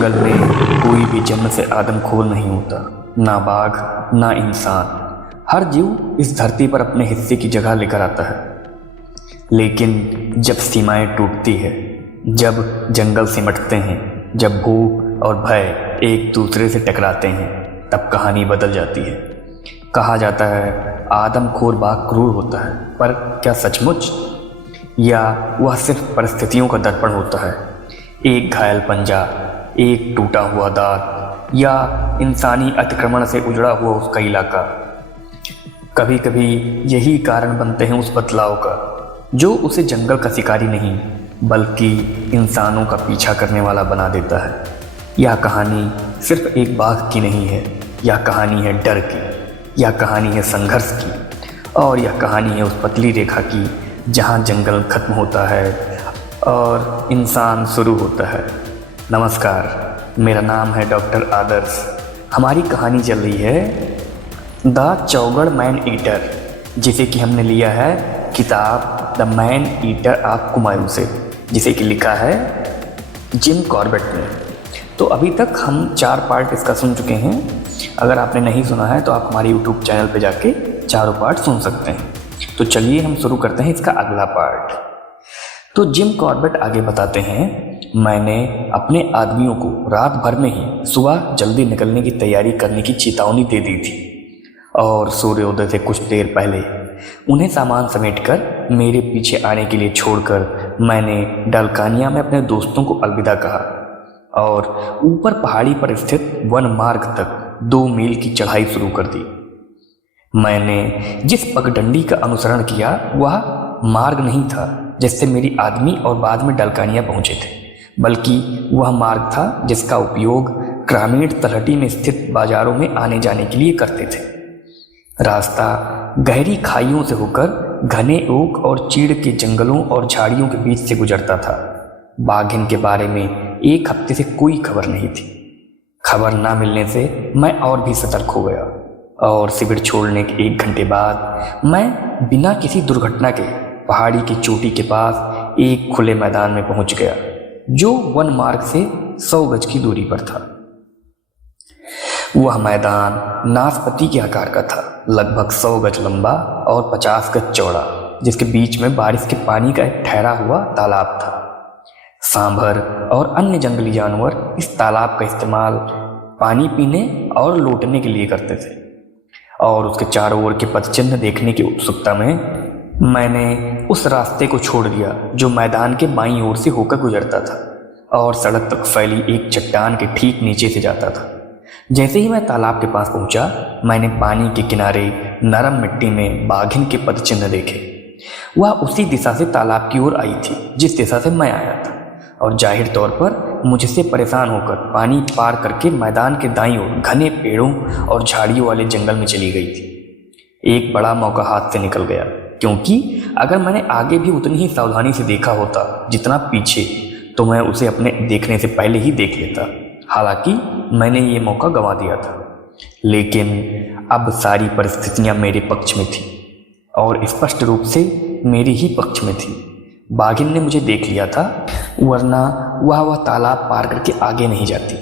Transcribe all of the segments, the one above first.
जंगल में कोई भी जन्म से आदमखोर नहीं होता, ना बाघ ना इंसान। हर जीव इस धरती पर अपने हिस्से की जगह लेकर आता है। लेकिन जब सीमाएं टूटती है, जब जंगल सिमटते हैं, जब भूख और भय एक दूसरे से टकराते हैं, तब कहानी बदल जाती है। कहा जाता है आदमखोर बाघ क्रूर होता है, पर क्या सचमुच? या वह सिर्फ परिस्थितियों का दर्पण होता है? एक घायल पंजा, एक टूटा हुआ दांत, या इंसानी अतिक्रमण से उजड़ा हुआ उसका इलाका। कभी कभी यही कारण बनते हैं उस बदलाव का, जो उसे जंगल का शिकारी नहीं बल्कि इंसानों का पीछा करने वाला बना देता है। यह कहानी सिर्फ एक बाघ की नहीं है, यह कहानी है डर की, यह कहानी है संघर्ष की, और यह कहानी है उस पतली रेखा की जहाँ जंगल खत्म होता है और इंसान शुरू होता है। नमस्कार, मेरा नाम है डॉक्टर आदर्श। हमारी कहानी चल रही है द चौगड़ मैन ईटर, जिसे कि हमने लिया है किताब the man eater of Kumaon से, जिसे कि लिखा है जिम कॉर्बेट ने। तो अभी तक हम 4 पार्ट इसका सुन चुके हैं। अगर आपने नहीं सुना है तो आप हमारे यूट्यूब चैनल पे जाके चारों पार्ट सुन सकते हैं। तो चलिए हम शुरू करते हैं इसका अगला पार्ट। तो जिम कॉर्बेट आगे बताते हैं, मैंने अपने आदमियों को रात भर में ही सुबह जल्दी निकलने की तैयारी करने की चेतावनी दे दी थी, और सूर्योदय से कुछ देर पहले उन्हें सामान समेटकर मेरे पीछे आने के लिए छोड़कर मैंने डलकानिया में अपने दोस्तों को अलविदा कहा और ऊपर पहाड़ी पर स्थित वन मार्ग तक 2 मील की चढ़ाई शुरू कर दी। मैंने जिस पगडंडी का अनुसरण किया वह मार्ग नहीं था जिससे मेरी आदमी और बाद में डलकानिया पहुंचे थे, बल्कि वह मार्ग था जिसका उपयोग ग्रामीण तलहटी में स्थित बाजारों में आने जाने के लिए करते थे। रास्ता गहरी खाइयों से होकर घने ओक और चीड़ के जंगलों और झाड़ियों के बीच से गुजरता था। बाघिन के बारे में 1 हफ्ते से कोई खबर नहीं थी। खबर ना मिलने से मैं और भी सतर्क हो गया, और शिविर छोड़ने के 1 घंटे बाद मैं बिना किसी दुर्घटना के पहाड़ी की चोटी के पास एक खुले मैदान में पहुंच गया, जो वन मार्ग से 100 गज की दूरी पर था। वह मैदान नाशपति के आकार का था, लगभग 100 गज लंबा और 50 गज चौड़ा, जिसके बीच में बारिश के पानी का एक ठहरा हुआ तालाब था। सांभर और अन्य जंगली जानवर इस तालाब का इस्तेमाल पानी पीने और लौटने के लिए करते थे, और उसके चारों ओर के पदचिन्ह देखने की उत्सुकता में मैंने उस रास्ते को छोड़ दिया जो मैदान के बाईं ओर से होकर गुजरता था और सड़क तक फैली एक चट्टान के ठीक नीचे से जाता था। जैसे ही मैं तालाब के पास पहुंचा, मैंने पानी के किनारे नरम मिट्टी में बाघिन के पदचिन्ह देखे। वह उसी दिशा से तालाब की ओर आई थी जिस दिशा से मैं आया था, और जाहिर तौर पर मुझसे परेशान होकर पानी पार करके मैदान के दाईं ओर घने पेड़ों और झाड़ियों वाले जंगल में चली गई थी। एक बड़ा मौका हाथ से निकल गया, क्योंकि अगर मैंने आगे भी उतनी ही सावधानी से देखा होता जितना पीछे, तो मैं उसे अपने देखने से पहले ही देख लेता। हालांकि मैंने ये मौका गंवा दिया था, लेकिन अब सारी परिस्थितियां मेरे पक्ष में थी, और स्पष्ट रूप से मेरी ही पक्ष में थी। बाघिन ने मुझे देख लिया था, वरना वह तालाब पार करके आगे नहीं जाती।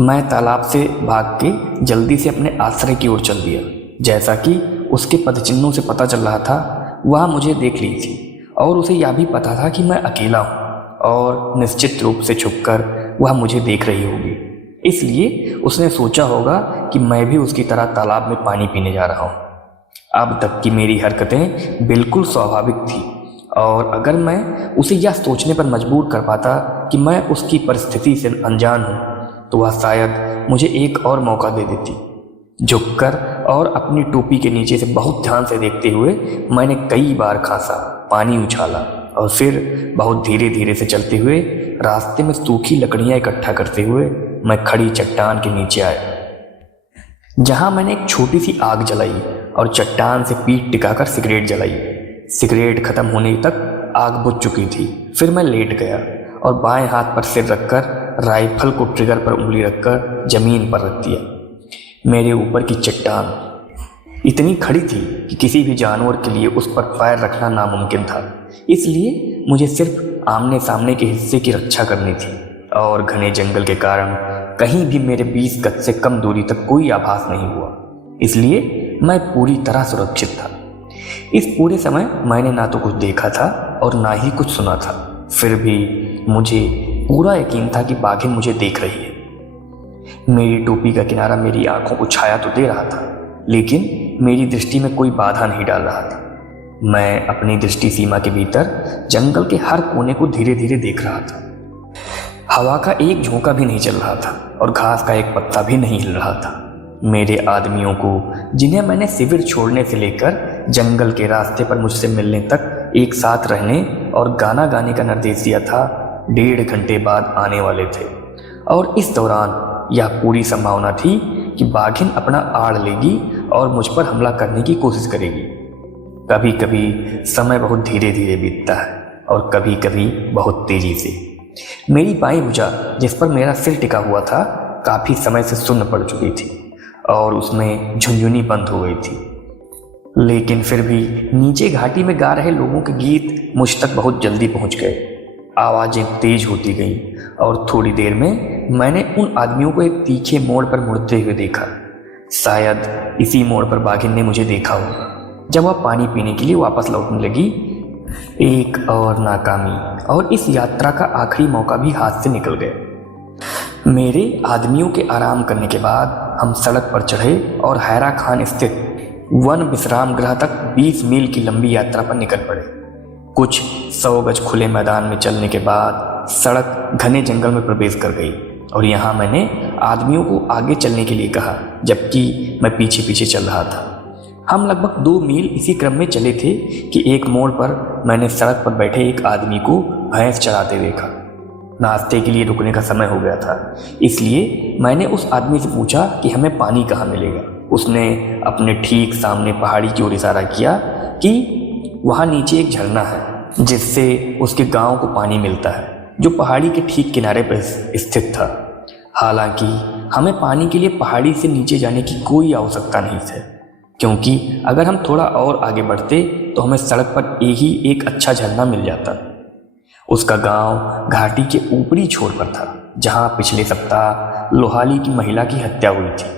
मैं तालाब से भाग के जल्दी से अपने आश्रय की ओर चल दिया। जैसा कि उसके पदचिन्हों से पता चल रहा था, वह मुझे देख ली थी, और उसे यह भी पता था कि मैं अकेला हूँ, और निश्चित रूप से छुपकर वह मुझे देख रही होगी। इसलिए उसने सोचा होगा कि मैं भी उसकी तरह तालाब में पानी पीने जा रहा हूँ। अब तक की मेरी हरकतें बिल्कुल स्वाभाविक थी, और अगर मैं उसे यह सोचने पर मजबूर कर पाता कि मैं उसकी परिस्थिति से अनजान हूँ, तो वह शायद मुझे एक और मौका दे देती। झुककर और अपनी टोपी के नीचे से बहुत ध्यान से देखते हुए मैंने कई बार खांसा, पानी उछाला, और फिर बहुत धीरे धीरे से चलते हुए रास्ते में सूखी लकड़ियां इकट्ठा करते हुए मैं खड़ी चट्टान के नीचे आया, जहां मैंने एक छोटी सी आग जलाई और चट्टान से पीठ टिकाकर सिगरेट जलाई। सिगरेट खत्म होने तक आग बुझ चुकी थी। फिर मैं लेट गया और बाएं हाथ पर सिर रखकर राइफल को ट्रिगर पर उंगली रखकर जमीन पर रख दिया। मेरे ऊपर की चट्टान इतनी खड़ी थी कि किसी भी जानवर के लिए उस पर पैर रखना नामुमकिन था। इसलिए मुझे सिर्फ आमने सामने के हिस्से की रक्षा करनी थी, और घने जंगल के कारण कहीं भी मेरे 20 गज से कम दूरी तक कोई आभास नहीं हुआ, इसलिए मैं पूरी तरह सुरक्षित था। इस पूरे समय मैंने ना तो कुछ देखा था और ना ही कुछ सुना था, फिर भी मुझे पूरा यकीन था कि बाघिन मुझे देख रही है। मेरी टोपी का किनारा मेरी आंखों को छाया तो दे रहा था, लेकिन मेरी दृष्टि में कोई बाधा नहीं डाल रहा था। मैं अपनी दृष्टि सीमा के भीतर जंगल के हर कोने को धीरे धीरे देख रहा था। हवा का एक झोंका भी नहीं चल रहा था और घास का एक पत्ता भी नहीं हिल रहा था। मेरे आदमियों को, जिन्हें मैंने शिविर छोड़ने से लेकर जंगल के रास्ते पर मुझसे मिलने तक एक साथ रहने और गाना गाने का निर्देश दिया था, 1.5 घंटे बाद आने वाले थे। और इस दौरान यह पूरी संभावना थी कि बाघिन अपना आड़ लेगी और मुझ पर हमला करने की कोशिश करेगी। कभी कभी समय बहुत धीरे धीरे बीतता है और कभी कभी बहुत तेजी से। मेरी बाईं भुजा, जिस पर मेरा सिर टिका हुआ था, काफी समय से सुन्न पड़ चुकी थी और उसमें झुंझुनी बंद हो गई थी, लेकिन फिर भी नीचे घाटी में गा रहे लोगों के गीत मुझ तक बहुत जल्दी पहुंच गए। आवाजें तेज होती गईं और थोड़ी देर में मैंने उन आदमियों को एक तीखे मोड़ पर मुड़ते हुए देखा। शायद इसी मोड़ पर बाघिन ने मुझे देखा होगा। जब वह पानी पीने के लिए वापस लौटने लगी, एक और नाकामी, और इस यात्रा का आखिरी मौका भी हाथ से निकल गया। मेरे आदमियों के आराम करने के बाद हम सड़क पर चढ़े और हैरा खान स्थित वन विश्राम गृह तक 20 मील की लंबी यात्रा पर निकल पड़े। कुछ 100 गज खुले मैदान में चलने के बाद सड़क घने जंगल में प्रवेश कर गई और यहाँ मैंने आदमियों को आगे चलने के लिए कहा, जबकि मैं पीछे पीछे चल रहा था। हम लगभग 2 मील इसी क्रम में चले थे कि एक मोड़ पर मैंने सड़क पर बैठे एक आदमी को भैंस चराते देखा। नाश्ते के लिए रुकने का समय हो गया था, इसलिए मैंने उस आदमी से पूछा कि हमें पानी कहाँ मिलेगा। उसने अपने ठीक सामने पहाड़ी की ओर इशारा किया कि वहाँ नीचे एक झरना है जिससे उसके गांव को पानी मिलता है, जो पहाड़ी के ठीक किनारे पर स्थित था। हालांकि हमें पानी के लिए पहाड़ी से नीचे जाने की कोई आवश्यकता नहीं थी, क्योंकि अगर हम थोड़ा और आगे बढ़ते तो हमें सड़क पर ही एक अच्छा झरना मिल जाता। उसका गांव घाटी के ऊपरी छोर पर था, जहां पिछले सप्ताह लोहाली की महिला की हत्या हुई थी।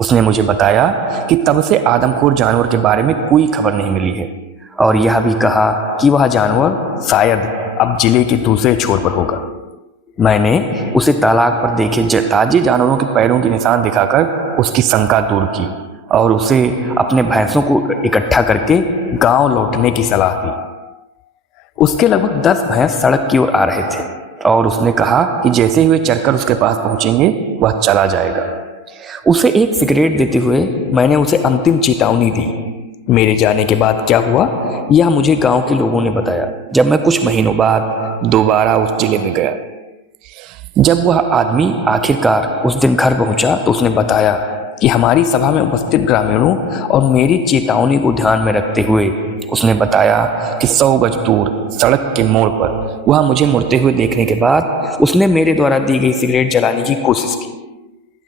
उसने मुझे बताया कि तब से आदमखोर जानवर के बारे में कोई खबर नहीं मिली है, और यह भी कहा कि वह जानवर शायद अब जिले के दूसरे छोर पर होगा। मैंने उसे तालाब पर देखे ताजे जानवरों के पैरों के निशान दिखाकर उसकी शंका दूर की और उसे अपने भैंसों को इकट्ठा करके गांव लौटने की सलाह दी। उसके लगभग 10 भैंस सड़क की ओर आ रहे थे और उसने कहा कि जैसे ही वे चरकर उसके पास पहुंचेंगे वह चला जाएगा। उसे एक सिगरेट देते हुए मैंने उसे अंतिम चेतावनी दी। मेरे जाने के बाद क्या हुआ यह मुझे गांव के लोगों ने बताया, जब मैं कुछ महीनों बाद दोबारा उस जिले में गया। जब वह आदमी आखिरकार उस दिन घर पहुंचा तो उसने बताया कि हमारी सभा में उपस्थित ग्रामीणों और मेरी चेतावनी को ध्यान में रखते हुए उसने बताया कि 100 गज दूर सड़क के मोड़ पर वह मुझे मुड़ते हुए देखने के बाद उसने मेरे द्वारा दी गई सिगरेट जलाने की कोशिश की।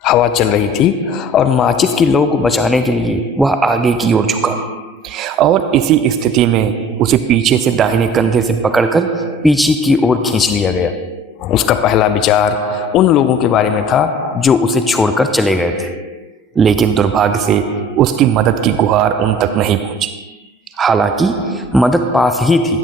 हवा चल रही थी और माचिस की लौ को बचाने के लिए वह आगे की ओर झुका और इसी स्थिति में उसे पीछे से दाहिने कंधे से पकड़कर पीछे की ओर खींच लिया गया। उसका पहला विचार उन लोगों के बारे में था जो उसे छोड़कर चले गए थे, लेकिन दुर्भाग्य से उसकी मदद की गुहार उन तक नहीं पहुंची। हालांकि मदद पास ही थी,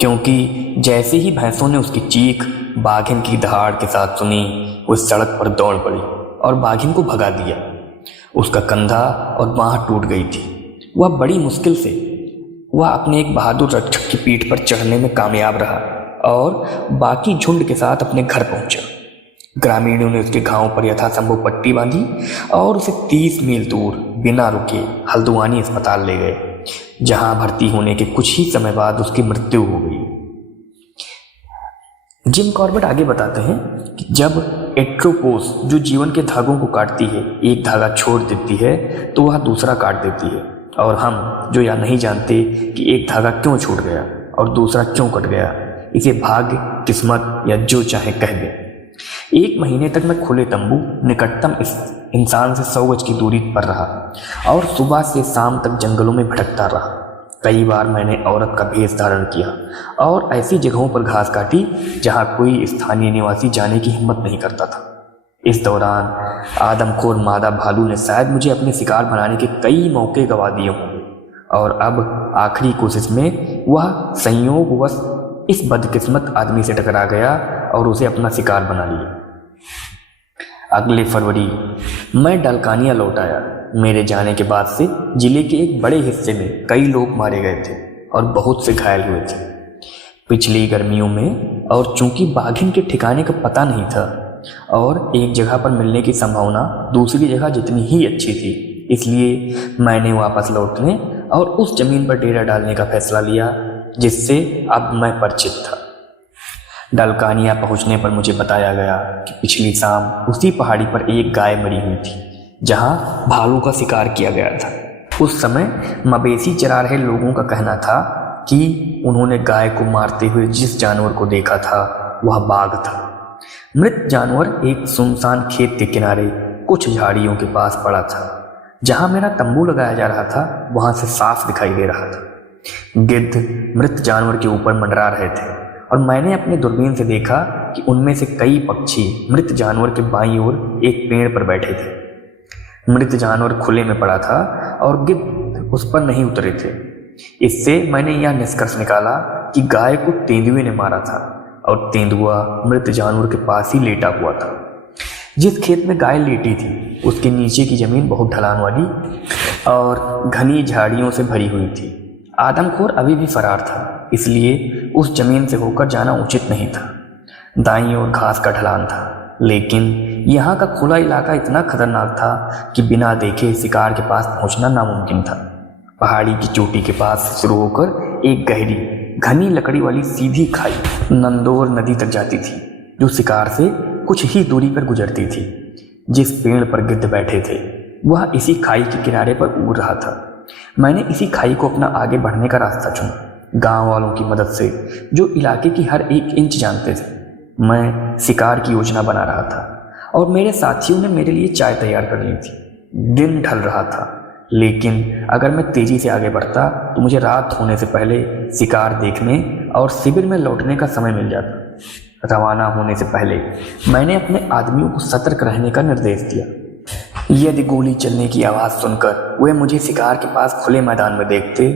क्योंकि जैसे ही भैंसों ने उसकी चीख बाघिन की दहाड़ के साथ सुनी, वो सड़क पर दौड़ पड़ी और बाघिन को भगा दिया। उसका कंधा और बांह टूट गई थी। वह बड़ी मुश्किल से वह अपने एक बहादुर रक्षक की पीठ पर चढ़ने में कामयाब रहा और बाकी झुंड के साथ अपने घर पहुंचा। ग्रामीणों ने उसके घावों पर यथासंभव पट्टी बांधी और उसे 30 मील दूर बिना रुके हल्द्वानी अस्पताल ले गए, जहां भर्ती होने के कुछ ही समय बाद उसकी मृत्यु हो गई। जिम कॉर्बेट आगे बताते हैं कि जब एट्रोपोस, जो जीवन के धागों को काटती है, एक धागा छोड़ देती है तो वह दूसरा काट देती है, और हम जो यह नहीं जानते कि एक धागा क्यों छूट गया और दूसरा क्यों कट गया, इसे भाग्य, किस्मत या जो चाहे कह दे। 1 महीने तक मैं खुले तंबू निकटतम इस इंसान से 100 गज की दूरी पर रहा और सुबह से शाम तक जंगलों में भटकता रहा। कई बार मैंने औरत का भेष धारण किया और ऐसी जगहों पर घास काटी जहां कोई स्थानीय निवासी जाने की हिम्मत नहीं करता था। इस दौरान आदमखोर मादा भालू ने शायद मुझे अपने शिकार बनाने के कई मौके गंवा दिए होंगे और अब आखिरी कोशिश में वह संयोगवश इस बदकिस्मत आदमी से टकरा गया और उसे अपना शिकार बना लिया। अगले फरवरी मैं डलकानिया लौट आया। मेरे जाने के बाद से जिले के एक बड़े हिस्से में कई लोग मारे गए थे और बहुत से घायल हुए थे पिछली गर्मियों में, और चूंकि बाघिन के ठिकाने का पता नहीं था और एक जगह पर मिलने की संभावना दूसरी जगह जितनी ही अच्छी थी, इसलिए मैंने वापस लौटने और उस जमीन पर डेरा डालने का फैसला लिया जिससे अब मैं परिचित था। डलकानिया पहुंचने पर मुझे बताया गया कि पिछली शाम उसी पहाड़ी पर एक गाय मरी हुई थी जहां भालू का शिकार किया गया था। उस समय मवेशी चरा रहे लोगों का कहना था कि उन्होंने गाय को मारते हुए जिस जानवर को देखा था वह बाघ था। मृत जानवर एक सुनसान खेत के किनारे कुछ झाड़ियों के पास पड़ा था। जहां मेरा तंबू लगाया जा रहा था वहां से साफ दिखाई दे रहा था। गिद्ध मृत जानवर के ऊपर मंडरा रहे थे और मैंने अपने दूरबीन से देखा कि उनमें से कई पक्षी मृत जानवर के बाईं ओर एक पेड़ पर बैठे थे। मृत जानवर खुले में पड़ा था और गिद्ध उस पर नहीं उतरे थे। इससे मैंने यह निष्कर्ष निकाला कि गाय को तेंदुए ने मारा था और तेंदुआ मृत जानवर के पास ही लेटा हुआ था। जिस खेत में गाय लेटी थी उसके नीचे की जमीन बहुत ढलान वाली और घनी झाड़ियों से भरी हुई थी। आदमखोर अभी भी फरार था, इसलिए उस जमीन से होकर जाना उचित नहीं था। दाईं ओर घास का ढलान था, लेकिन यहाँ का खुला इलाका इतना खतरनाक था कि बिना देखे शिकार के पास पहुँचना नामुमकिन था। पहाड़ी की चोटी के पास शुरू होकर एक गहरी घनी लकड़ी वाली सीधी खाई नंदोर नदी तक जाती थी जो शिकार से कुछ ही दूरी पर गुजरती थी। जिस पेड़ पर गिद्ध बैठे थे वह इसी खाई के किनारे पर उड़ रहा था। मैंने इसी खाई को अपना आगे बढ़ने का रास्ता चुना। गांव वालों की मदद से जो इलाके की हर एक इंच जानते थे, मैं शिकार की योजना बना रहा था और मेरे साथियों ने मेरे लिए चाय तैयार कर ली थी। दिन ढल रहा था, लेकिन अगर मैं तेजी से आगे बढ़ता तो मुझे रात होने से पहले शिकार देखने और शिविर में लौटने का समय मिल जाता। रवाना होने से पहले मैंने अपने आदमियों को सतर्क रहने का निर्देश दिया। यदि गोली चलने की आवाज़ सुनकर वे मुझे शिकार के पास खुले मैदान में देखते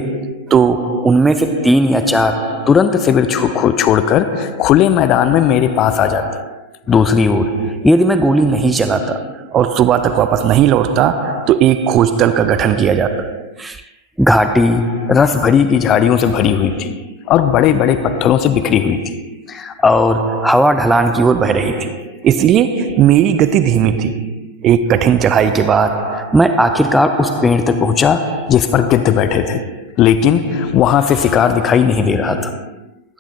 तो उनमें से 3 या 4 तुरंत शिविर छोड़कर खुले मैदान में मेरे पास आ जाते। दूसरी ओर यदि मैं गोली नहीं चलाता और सुबह तक वापस नहीं लौटता तो एक खोज दल का गठन किया जाता। घाटी रस भरी की झाड़ियों से भरी हुई थी और बड़े बड़े पत्थरों से बिखरी हुई थी और हवा ढलान की ओर बह रही थी, इसलिए मेरी गति धीमी थी। एक कठिन चढ़ाई के बाद मैं आखिरकार उस पेड़ तक पहुंचा जिस पर गिद्ध बैठे थे, लेकिन वहां से शिकार दिखाई नहीं दे रहा था।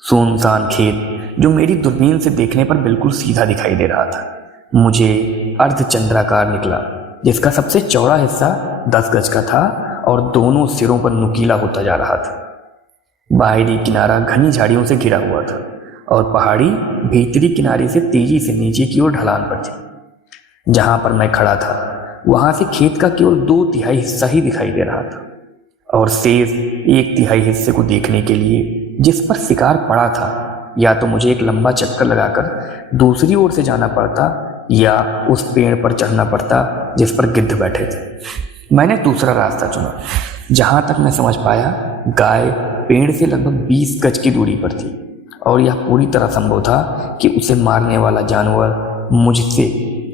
सुनसान खेत जो मेरी दूरबीन से देखने पर बिल्कुल सीधा दिखाई दे रहा था मुझे अर्धचंद्राकार निकला, जिसका सबसे चौड़ा हिस्सा 10 गज का था और दोनों सिरों पर नुकीला होता जा रहा था। बाहरी किनारा घनी झाड़ियों से घिरा हुआ था और पहाड़ी भीतरी किनारे से तेजी से नीचे की ओर ढलान पर थी। जहां पर मैं खड़ा था वहां से खेत का केवल 2/3 हिस्सा ही दिखाई दे रहा था और शेष 1/3 हिस्से को देखने के लिए जिस पर शिकार पड़ा था या तो मुझे एक लंबा चक्कर लगाकर दूसरी ओर से जाना पड़ता या उस पेड़ पर चढ़ना पड़ता जिस पर गिद्ध बैठे थे। मैंने दूसरा रास्ता चुना। जहां तक मैं समझ पाया गाय पेड़ से लगभग 20 गज की दूरी पर थी और यह पूरी तरह संभव था कि उसे मारने वाला जानवर मुझसे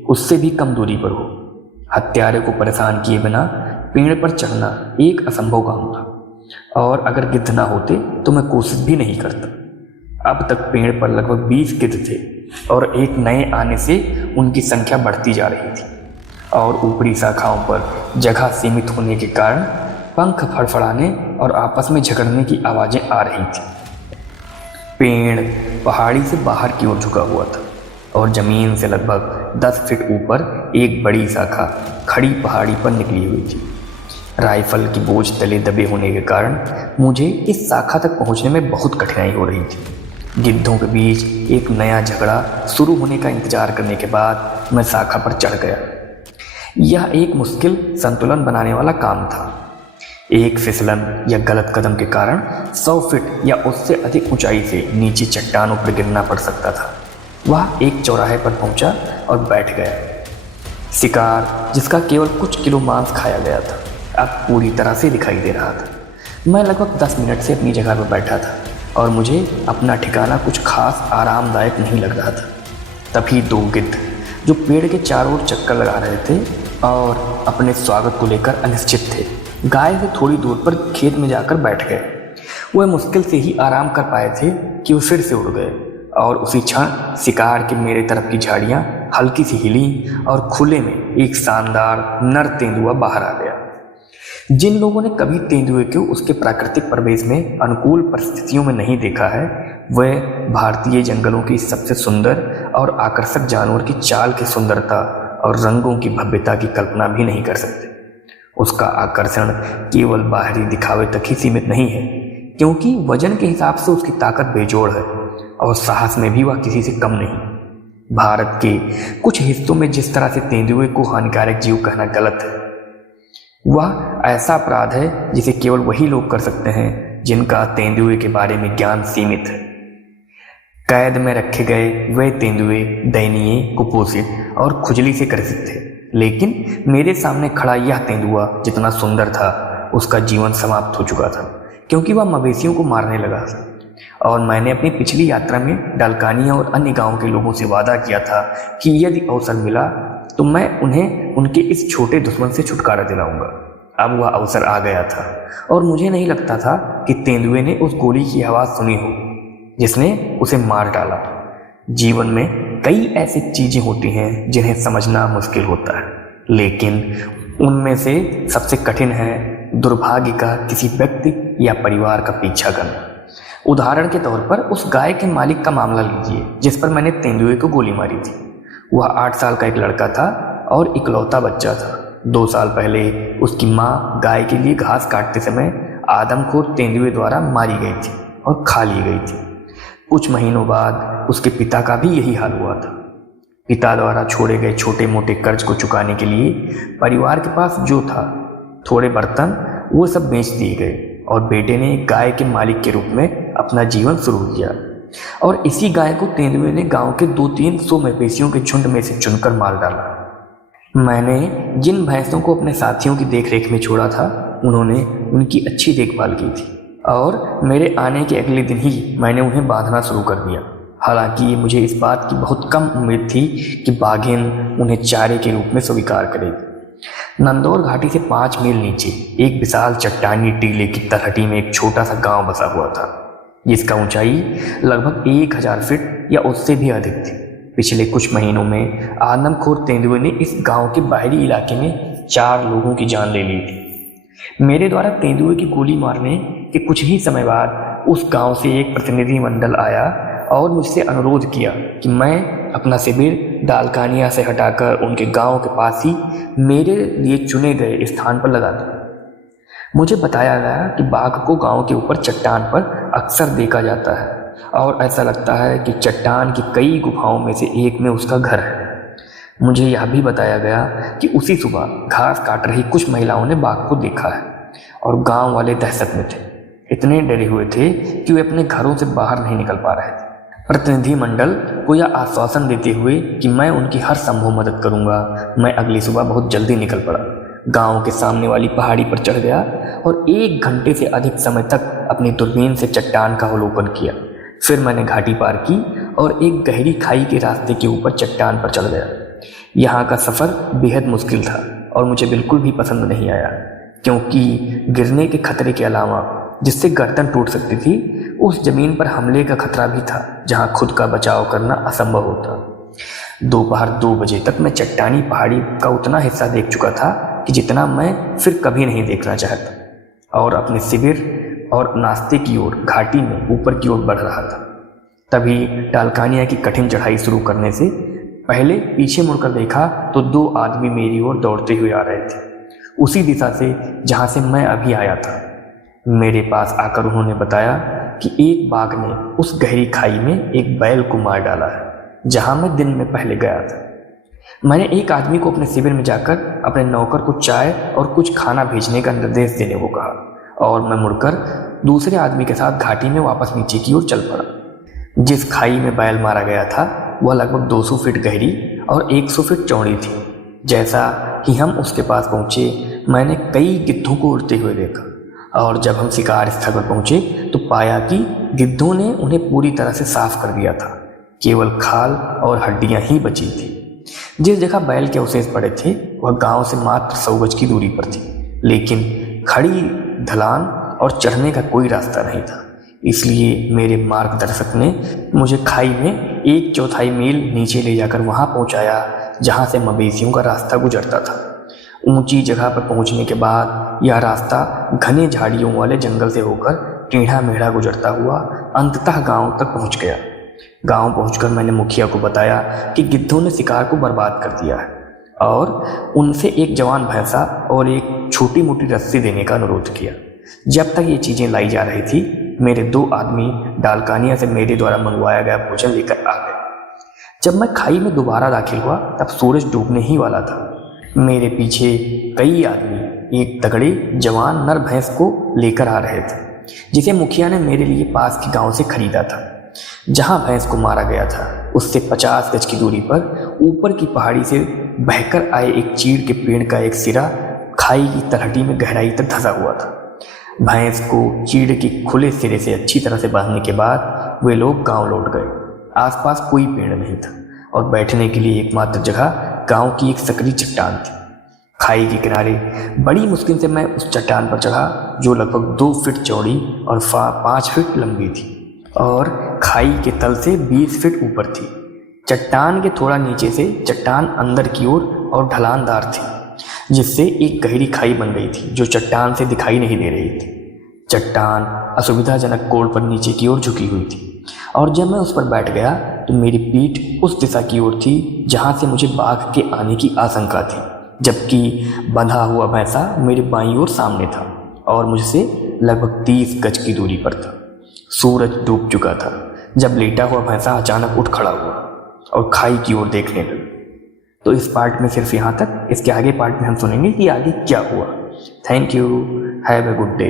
उससे भी कम दूरी पर हो। हत्यारे को परेशान किए बिना पेड़ पर चढ़ना एक असंभव काम था और अगर गिद्ध ना होते तो मैं कोशिश भी नहीं करता। अब तक पेड़ पर लगभग 20 गिद्ध थे और एक नए आने से उनकी संख्या बढ़ती जा रही थी और ऊपरी शाखाओं पर जगह सीमित होने के कारण पंख फड़फड़ाने और आपस में झगड़ने की आवाज़ें आ रही थी। पेड़ पहाड़ी से बाहर की ओर झुका हुआ था और जमीन से लगभग 10 फीट ऊपर एक बड़ी शाखा खड़ी पहाड़ी पर निकली हुई थी। राइफल की बोझ तले दबे होने के कारण मुझे इस शाखा तक पहुंचने में बहुत कठिनाई हो रही थी। गिद्धों के बीच एक नया झगड़ा शुरू होने का इंतजार करने के बाद मैं शाखा पर चढ़ गया। यह एक मुश्किल संतुलन बनाने वाला काम था। एक फिसलन या गलत कदम के कारण 100 फीट या उससे अधिक ऊंचाई से नीचे चट्टानों पर गिरना पड़ सकता था। वह एक चौराहे पर पहुंचा और बैठ गया। शिकार जिसका केवल कुछ किलो मांस खाया गया था अब पूरी तरह से दिखाई दे रहा था। मैं लगभग 10 मिनट से अपनी जगह पर बैठा था और मुझे अपना ठिकाना कुछ खास आरामदायक नहीं लग रहा था। तभी 2 गिद्ध जो पेड़ के चारों ओर चक्कर लगा रहे थे और अपने स्वागत को लेकर अनिश्चित थे, गाय से थोड़ी दूर पर खेत में जाकर बैठ गए। वह मुश्किल से ही आराम कर पाए थे कि वो फिर से उड़ गए और उसी क्षण शिकार के मेरे तरफ की झाड़ियाँ हल्की सी हिली और खुले में एक शानदार नर तेंदुआ बाहर आ गया। जिन लोगों ने कभी तेंदुए को उसके प्राकृतिक परिवेश में अनुकूल परिस्थितियों में नहीं देखा है, वह भारतीय जंगलों की सबसे सुंदर और आकर्षक जानवर की चाल की सुंदरता और रंगों की भव्यता की कल्पना भी नहीं कर सकते। उसका आकर्षण केवल बाहरी दिखावे तक ही सीमित नहीं है, क्योंकि वजन के हिसाब से उसकी ताकत बेजोड़ है और साहस में भी वह किसी से कम नहीं। भारत के कुछ हिस्सों में जिस तरह से तेंदुए को हानिकारक जीव कहना गलत है, वह ऐसा अपराध है जिसे केवल वही लोग कर सकते हैं जिनका तेंदुए के बारे में ज्ञान सीमित है। कैद में रखे गए वे तेंदुए दयनीय, कुपोषित और खुजली से ग्रसित थे, लेकिन मेरे सामने खड़ा यह तेंदुआ जितना सुंदर था, उसका जीवन समाप्त हो चुका था, क्योंकि वह मवेशियों को मारने लगा था। और मैंने अपनी पिछली यात्रा में डालकानिया और अन्य गांवों के लोगों से वादा किया था कि यदि अवसर मिला तो मैं उन्हें उनके इस छोटे दुश्मन से छुटकारा दिलाऊंगा। अब वह अवसर आ गया था और मुझे नहीं लगता था कि तेंदुए ने उस गोली की आवाज़ सुनी हो जिसने उसे मार डाला। जीवन में कई ऐसी चीज़ें होती हैं जिन्हें समझना मुश्किल होता है, लेकिन उनमें से सबसे कठिन है दुर्भाग्य का किसी व्यक्ति या परिवार का पीछा करना। उदाहरण के तौर पर उस गाय के मालिक का मामला लीजिए जिस पर मैंने तेंदुए को गोली मारी थी। वह 8 साल का एक लड़का था और इकलौता बच्चा था। 2 साल पहले उसकी माँ गाय के लिए घास काटते समय आदमखोर तेंदुए द्वारा मारी गई थी और खा ली गई थी। कुछ महीनों बाद उसके पिता का भी यही हाल हुआ था। पिता द्वारा छोड़े गए छोटे मोटे कर्ज को चुकाने के लिए परिवार के पास जो था, थोड़े बर्तन, वो सब बेच दिए गए और बेटे ने गाय के मालिक के रूप में अपना जीवन शुरू किया। और इसी गाय को तेंदुए ने गांव के 200-300 मवेशियों के झुंड में से चुनकर मार डाला। मैंने जिन भैंसों को अपने साथियों की देखरेख में छोड़ा था, उन्होंने उनकी अच्छी देखभाल की थी और मेरे आने के अगले दिन ही मैंने उन्हें बांधना शुरू कर दिया। हालांकि मुझे इस बात की बहुत कम उम्मीद थी कि बाघिन उन्हें चारे के रूप में स्वीकार करेगी। नंदौर घाटी से 5 मील नीचे एक विशाल चट्टानी टीले की तलहटी में एक छोटा सा गांव बसा हुआ था, जिसका ऊंचाई लगभग 1000 फीट या उससे भी अधिक थी। पिछले कुछ महीनों में आदमखोर तेंदुए ने इस गांव के बाहरी इलाके में 4 लोगों की जान ले ली थी। मेरे द्वारा तेंदुए की गोली मारने के कुछ ही समय बाद उस गांव से एक प्रतिनिधि मंडल आया और मुझसे अनुरोध किया कि मैं अपना शिविर डालकानिया से हटाकर उनके गांव के पास ही मेरे लिए चुने गए स्थान पर लगा दूं। मुझे बताया गया कि बाघ को गांव के ऊपर चट्टान पर अक्सर देखा जाता है और ऐसा लगता है कि चट्टान की कई गुफाओं में से एक में उसका घर है। मुझे यह भी बताया गया कि उसी सुबह घास काट रही कुछ महिलाओं ने बाघ को देखा है और गांव वाले दहशत में थे। इतने डरे हुए थे कि वे अपने घरों से बाहर नहीं निकल पा रहे थे। प्रतिनिधि मंडल को यह आश्वासन देते हुए कि मैं उनकी हर संभव मदद करूंगा, मैं अगली सुबह बहुत जल्दी निकल पड़ा। गांव के सामने वाली पहाड़ी पर चढ़ गया और 1 घंटे से अधिक समय तक अपनी दूरबीन से चट्टान का अवलोकन किया। फिर मैंने घाटी पार की और एक गहरी खाई के रास्ते के ऊपर चट्टान पर चढ़ गया। यहाँ का सफ़र बेहद मुश्किल था और मुझे बिल्कुल भी पसंद नहीं आया, क्योंकि गिरने के खतरे के अलावा जिससे गर्दन टूट सकती थी, उस जमीन पर हमले का खतरा भी था जहां खुद का बचाव करना असंभव होता। दोपहर 2 बजे तक मैं चट्टानी पहाड़ी का उतना हिस्सा देख चुका था कि जितना मैं फिर कभी नहीं देखना चाहता, और अपने शिविर और नाश्ते की ओर घाटी में ऊपर की ओर बढ़ रहा था। तभी डालकानिया की कठिन चढ़ाई शुरू करने से पहले पीछे मुड़कर देखा तो 2 आदमी मेरी ओर दौड़ते हुए आ रहे थे, उसी दिशा से जहां से मैं अभी आया था। मेरे पास आकर उन्होंने बताया कि एक बाघ ने उस गहरी खाई में एक बैल को मार डाला है जहां मैं दिन में पहले गया था। मैंने एक आदमी को अपने शिविर में जाकर अपने नौकर को चाय और कुछ खाना भेजने का निर्देश देने को कहा और मैं मुड़कर दूसरे आदमी के साथ घाटी में वापस नीचे की ओर चल पड़ा। जिस खाई में बैल मारा गया था वह लगभग 200 फीट गहरी और 100 फीट चौड़ी थी। जैसा ही हम उसके पास पहुंचे मैंने कई गिद्धों को उड़ते हुए देखा, और जब हम शिकार स्थल पर पहुंचे तो पाया कि गिद्धों ने उन्हें पूरी तरह से साफ कर दिया था। केवल खाल और हड्डियां ही बची थी। जिस जगह बैल के अवशेष पड़े थे वह गांव से मात्र 100 गज की दूरी पर थी, लेकिन खड़ी ढलान और चढ़ने का कोई रास्ता नहीं था। इसलिए मेरे मार्गदर्शक ने मुझे खाई में 1/4 मील नीचे ले जाकर वहां पहुंचाया जहां से मवेशियों का रास्ता गुजरता था। ऊंची जगह पर पहुंचने के बाद यह रास्ता घने झाड़ियों वाले जंगल से होकर टेढ़ा मेढ़ा गुजरता हुआ अंततः गांव तक पहुंच गया। गांव पहुंचकर मैंने मुखिया को बताया कि गिद्धों ने शिकार को बर्बाद कर दिया है और उनसे एक जवान भैंसा और एक छोटी मोटी रस्सी देने का अनुरोध किया। जब तक ये चीज़ें लाई जा रही थी मेरे 2 आदमी डालकानिया से मेरे द्वारा मंगवाया गया भोजन लेकर आ गए। जब मैं खाई में दोबारा दाखिल हुआ तब सूरज डूबने ही वाला था। मेरे पीछे कई आदमी एक तगड़े जवान नर भैंस को लेकर आ रहे थे, जिसे मुखिया ने मेरे लिए पास के गांव से खरीदा था। जहां भैंस को मारा गया था उससे 50 गज की दूरी पर ऊपर की पहाड़ी से बहकर आए एक चीड़ के पेड़ का एक सिरा खाई की तलहटी में गहराई तक धंसा हुआ था। भैंस को चीड़ के खुले सिरे से अच्छी तरह से बांधने के बाद वे लोग गांव लौट गए। आसपास कोई पेड़ नहीं था और बैठने के लिए एकमात्र जगह गांव की एक सकरी चट्टान थी। खाई के किनारे बड़ी मुश्किल से मैं उस चट्टान पर चढ़ा जो लगभग 2 फीट चौड़ी और 5 फीट लंबी थी और खाई के तल से 20 फीट ऊपर थी। चट्टान के थोड़ा नीचे से चट्टान अंदर की ओर और ढलानदार थी, जिससे एक गहरी खाई बन गई थी जो चट्टान से दिखाई नहीं दे रही थी। चट्टान असुविधाजनक कोण पर नीचे की ओर झुकी हुई थी और जब मैं उस पर बैठ गया तो मेरी पीठ उस दिशा की ओर थी जहां से मुझे बाघ के आने की आशंका थी, जबकि बंधा हुआ भैंसा मेरे बाईं ओर सामने था और मुझसे लगभग 30 गज की दूरी पर था। सूरज डूब चुका था जब लेटा हुआ भैंसा अचानक उठ खड़ा हुआ और खाई की ओर देखने लगा। तो इस पार्ट में सिर्फ यहाँ तक। इसके आगे पार्ट में हम सुनेंगे कि आगे क्या हुआ। Thank you, have a good day.